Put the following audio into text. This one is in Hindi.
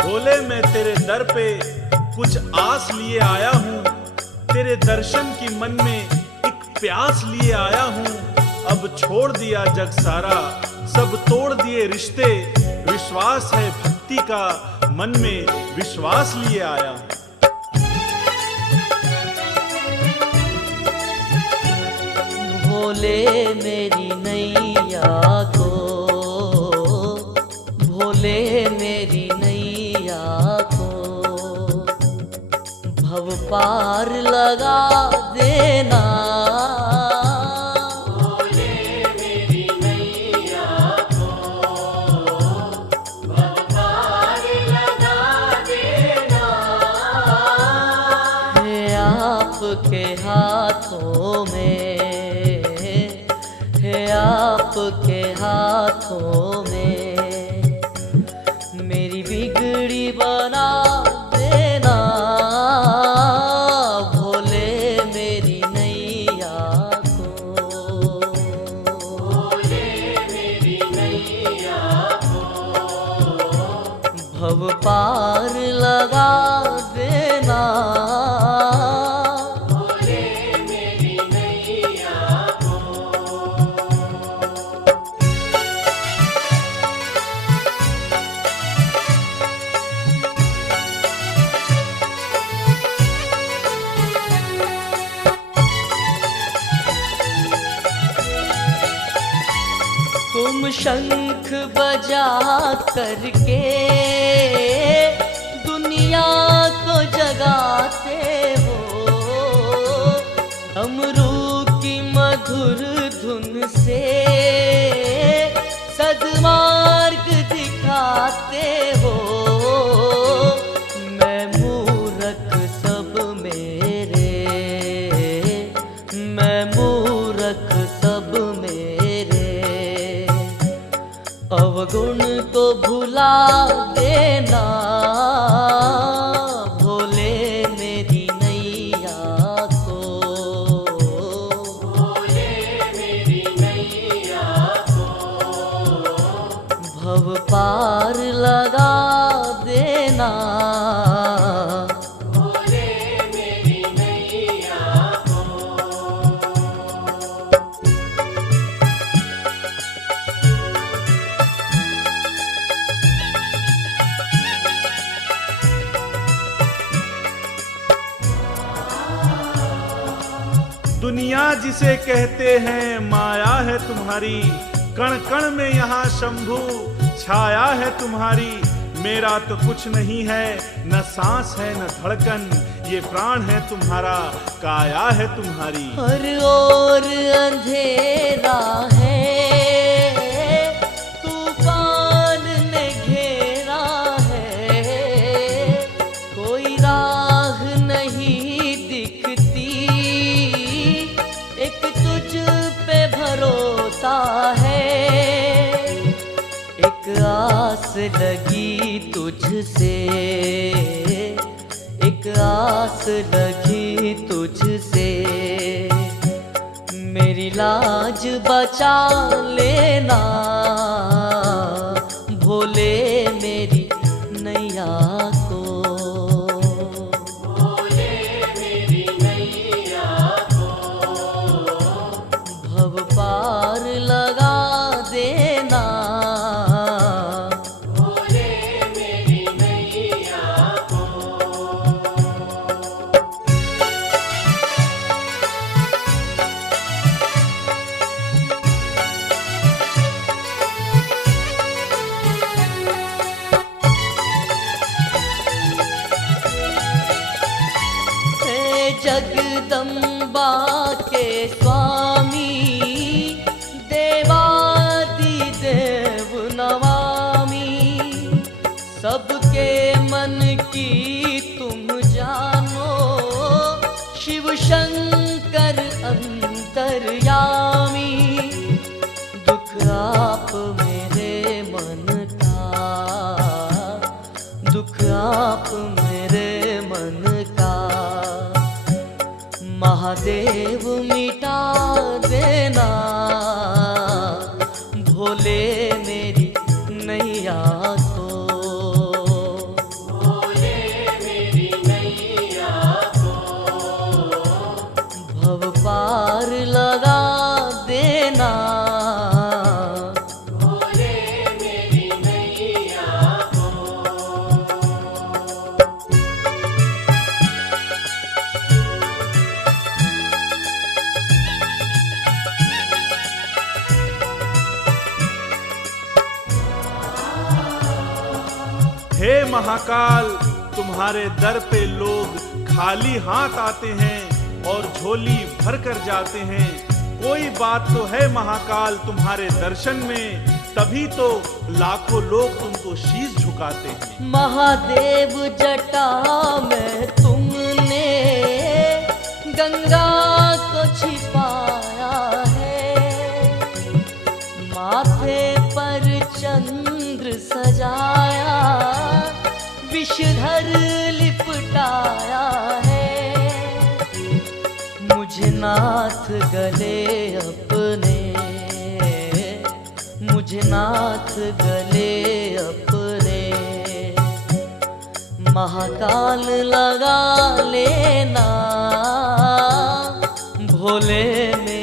भोले मैं तेरे दर पे कुछ आस लिए आया हूँ, तेरे दर्शन की मन में एक प्यास लिए आया हूँ। अब छोड़ दिया जग सारा, सब तोड़ दिए रिश्ते, विश्वास है भक्ति का मन में विश्वास लिए आया हूँ। भोले मेरी नैया को, भोले मेरी नैया को भव पार लगा देना। भोले मेरी नैया को भव पार लगा देना। है आपके हाथों में, है आपके हाथों में, मेरी बिगड़ी बना देना। भोले मेरी नैया को, भोले मेरी नैया को भव पार लगा देना। तुम शंख बजा करके दुनिया को जगाते हो, डमरू की मधुर धुन से सद्मार्ग दिखाते हो। मैं मूर्ख सब मेरे, मैं मूर्ख सब मेरे, अवगुण को भुला देना। भोले मेरी नैया को, भोले मेरी नैया को भव पार लगा देना। भोले मेरी नैया को। दुनिया जिसे कहते हैं माया है तुम्हारी, कण कण में यहाँ शंभू छाया है तुम्हारी। मेरा तो कुछ नहीं है, न सांस है न धड़कन, ये प्राण है तुम्हारा, काया है तुम्हारी। हर ओर अंधेरा है, तूफान ने घेरा है, कोई राह नहीं दिखती, एक तुझ पे भरोसा है। एक आस लगी तुझसे, एक आस लगी तुझसे, मेरी लाज बचा लेना। भोले मेरी नैया को, भोले मेरी नैया को भव पार लगा देना। जगदम्बा के स्वामी, देवादि देव नमामि, सबके मन की तुम जानो, शिव शंकर अंतर्यामी। दुख आप मेरे मन का, दुख आप मेरे महादेव मिटा देना, भोले मेरी नैया को, भोले मेरी नैया को, भव पार लगा देना, भोले मेरी नैया को। हे महाकाल, तुम्हारे दर पे लोग खाली हाथ आते हैं और झोली भर कर जाते हैं। कोई बात तो है महाकाल तुम्हारे दर्शन में, तभी तो लाखों लोग तुमको शीश झुकाते हैं। महादेव जटा में तुमने गंगा को छिपाया है, माथे पर चंद्र सजाया, विषधर लिपटाया है। मुझे नाथ गले अपने, मुझे नाथ गले अपने, महाकाल लगा लेना, भोले में